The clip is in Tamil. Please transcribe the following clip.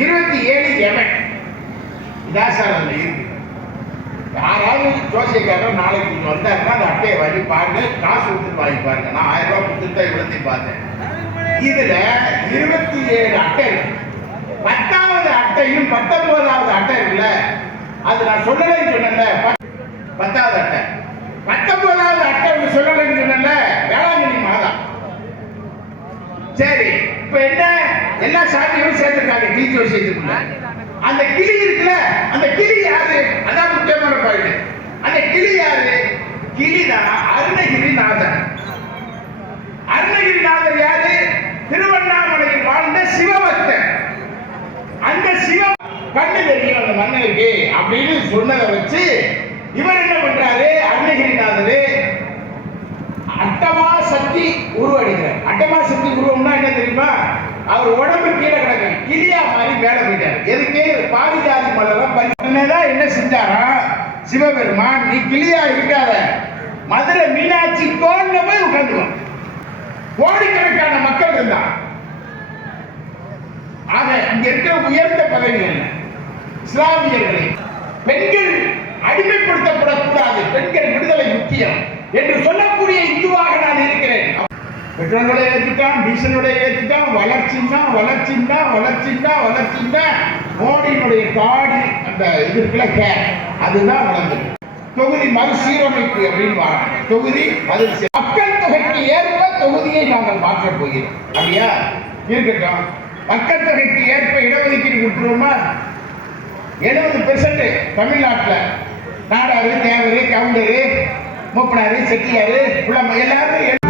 27 எவன் இதான் சார் அதில் இருக்கு. யாராவது ஜோசியக்காரர் நாளைக்கு வந்தாருன்னா அந்த அட்டையை வாங்கி பாருங்க, காசு கொடுத்து வாங்கி பாருங்க. நான் 1000 ரூபாய் கொடுத்துட்டு தான் இவ்வளோத்தையும் பார்த்தேன். இதுல 27 அட்டை இருக்கு. 10வது அட்டையும் 19வது அட்டை இருக்குல்ல, அது நான் சொல்லலைன்னு சொன்னேன்ல. 10வது அட்டை 19வது அட்டை சொல்லலைன்னு சொன்னேன்ல, வேளாங்கண்ணி மாதா. சரி, இப்ப என்ன எல்லா சாமியும் சேர்த்திருக்காங்க கிளி ஜோசியத்துக்குள்ள. அந்த கிளி இருக்குல்ல, அந்த கிளி யாரு? அதான் முக்கியமான பாயிண்ட். அந்த கிளி யாரு? கிளிதான் அருணகிரிநாதர். அருணகிரிநாதர் யாரு? திருவண்ணாமலையில் வாழ்ந்த சிவபக்தர். அந்த சிவ கண்ணு தெரியும் அந்த மன்னருக்கு அப்படின்னு சொன்னதை வச்சு இவர் என்ன பண்றாரு? அருணகிரிநாதர் அட்டமா சக்தி உருவடிக்கிறார். அட்டமா சக்தி உருவம்னா என்ன தெரியுமா? அவர் உடம்பு கீழே கிடக்கு, கிளியா மாதிரி மேல போயிட்டார். எதுக்கு? பாரிஜாதி மலரம் பறிதான். என்ன செஞ்சாரா சிவபெருமான்? நீ கிளியா இருக்காத, மதுரை மீனாட்சி தோல்ல போய் உட்காந்துவோம். கோடிக்கணக்கான மக்கள் இருந்தான். ஆக இங்க இருக்கிற உயர்ந்த பதவிகள் இஸ்லாமியர்களை பெண்கள் அடிமைப்படுத்தப்படக்கூடாது, பெண்கள் விடுதலை முக்கியம் என்று சொல்லக்கூடிய இந்துவாக நான் இருக்கிறேன். பெட்ரோலை ஏற்றிட்டான், டீசலோட ஏற்றிட்டான், வளர்ச்சின்னா வளர்ச்சின்னா வளர்ச்சின்னா வளர்ச்சின்னா மோடியினுடைய காடி அந்த இது இருக்குல்ல, அதுதான் வளர்ந்தது. தொகுதி மறுசீரமைப்பு அப்படின்னு தொகுதி மக்கள் தொகைக்கு ஏற்ப தொகுதியை நாங்கள் மாற்றப் போகிறோம். அப்படியா? இருக்கட்டும். மக்கள் தொகைக்கு ஏற்ப இடஒதுக்கீடு கொடுத்துருவோமா? 70% தமிழ்நாட்டில் நாடாரு, தேவரு, கவுண்டரு, மூப்பனாரு, செட்டியாரு, எல்லாரும்